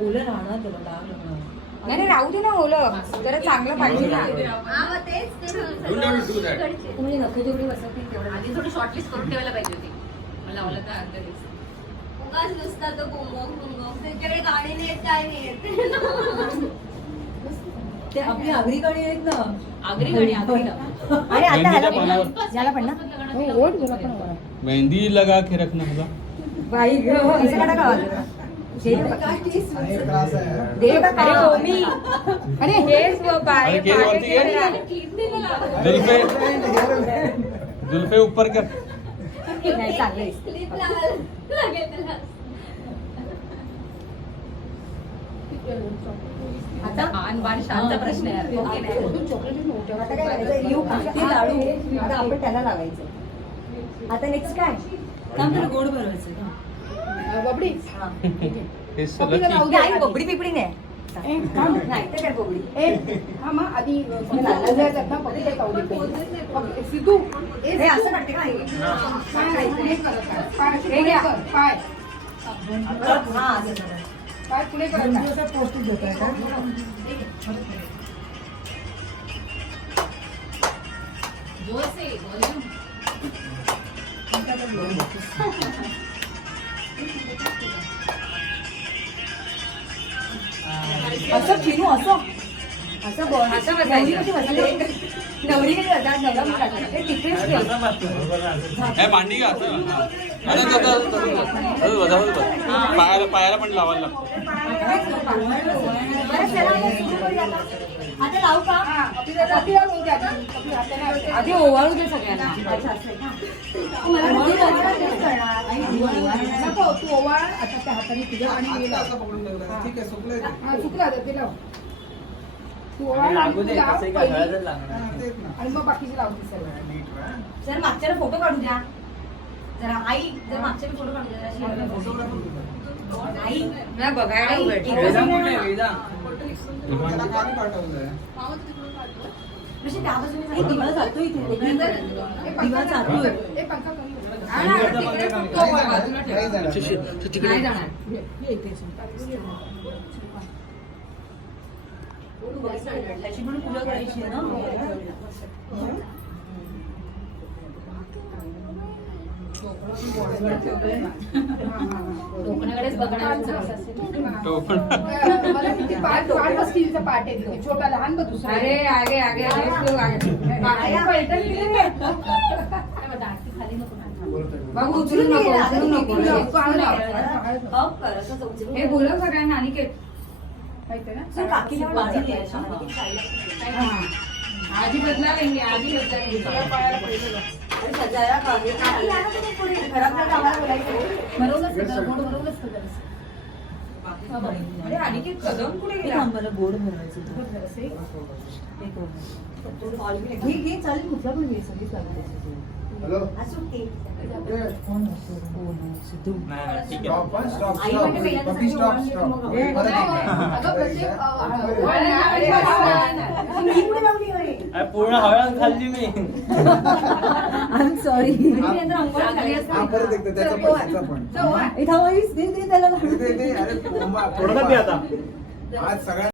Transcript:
ओलं राहणार त्याला डाग राहणार. नाही राहू दे ना ओलं जरा चांगलं पाहिजे ना. म्हणजे नखे जेवढी बसत नाही तेवढं आधी थोडी शॉर्टलिस्ट करून ठेवायला पाहिजे होती. मला आवडत तर अर्धा दिवस उगाच नुसता तो घुमव त्याच्याकडे गाडी नाही येत काय नाही येत. ते आपली आगरी गाडी आहेत ना, आगरी गाडी आगरी आणि आता ह्याला पण ना हो ओढ गेला पण बरं. मेहंदी लगा के रखना होगा. बाई ग असं काढा का देव का अरे ओमी अरे हेच बाय अरे केस वरती घे. जुल्फे ऊपर कर. नाही चांगले क्लिप लागेल त्याला. आता आन बाण शांत प्रश्न आहे यार. ओके नाही. आता काय करायचं येऊ का ते लाडू आता आपण त्याला लावायचं. आता नेक्स्ट काय काम त्याला गोड बनवायचं का? बबडी हे सलग की नाही बबडी पिपडी नाही नाही तर काय बबडी सिद्धू हे असं करते का हे घ्या पाय हा असं करा. पाय पुढे करत पौष्टिक देत आहे का? जोर से वॉल्यूम. असं फिरू असं असं बोल असं बसायचं. नवरी कशी बसतात नवरा पण बसतात. ते डिफरन्स ठेव. हे मांडी का असं? अरे पायाला पायाला पण लावायला लागतं. बरं, चला आता सुरू करूया आता. आता लावू का आधी ओवाळू दे सगळ्यांना. अच्छा असं आहे का? मला वाटलं ओवाळा तेच करणार. नको तू ओवाळ आता त्या हाताने तुझ्या आणि हे लाव. ठीक आहे सुकले. हा चुकला ते लाव. तू ओवाळ आणि तू लाव पहिली. तेच ना. आणि मग बाकीचे लावते सगळं. जर मागच्याला फोटो काढू द्या जरा आई जर मागच्या फोटो काढू द्या जरा. आई मला बघायला आई, भेटलं. एकच मिनिट. त्याला गाडी पाठवलंय. म्हणजे त्या बाजूने जाईल. दिवा जातो इथे दिवा जातोय. हे पंखा कमी होतं. तिकडे पण तो बाजूला ठेव. नाही जाणार. नाही जाणार. त्याची पण पूजा करायची आहे ना. कोकणाकडेच बघण्याचं कसं असेल. मला किती पाठ बस स्टीलचा पाठ आहे तिथे. छोटा लहान बघ दुसरा. अरे आगे आगे आगे लोग आगे. आया पलटन केली. बाबू उचलून नको उचलून नको. अप कर असं उचलून. हे बोलव सगळ्यांना अनिकेत. माहिती आहे ना? सर, काकीला पण पाणी वाजवते. द्यायचं. आधी बदला लेंगे आधी बदला लेंगे. पायाला पडलेलं. आणि सजायला काकी या ना तुम्ही पुढे. घरात नाही आम्हाला बोलायचं. अरे अनिकेत कदम कुठे ते गेला. आम्हाला गोड बनवायचं. घे घे चालेल कुठला पण घे सगळीच लागते. हॅलो. आज सुट्टी. कोण सिद्धू स्टॉप पण स्टॉप आई म्हणजे पहिल्यांदा स्टॉप स्टॉप सगळी स्टॉप. ओवाळणी परत एकदा. अगं प्रत्येक मी पुढे लावली होय. पूर्ण हळद खाल्ली मी. I am sorry. हा परत एकदा त्याचा पण त्याचा पण. इथं दे त्याला दे, दे, दे. अरे कोंबा. थोडं दे आता. आज सगळ्या